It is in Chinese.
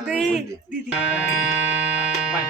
अगं ए, दीदी बाय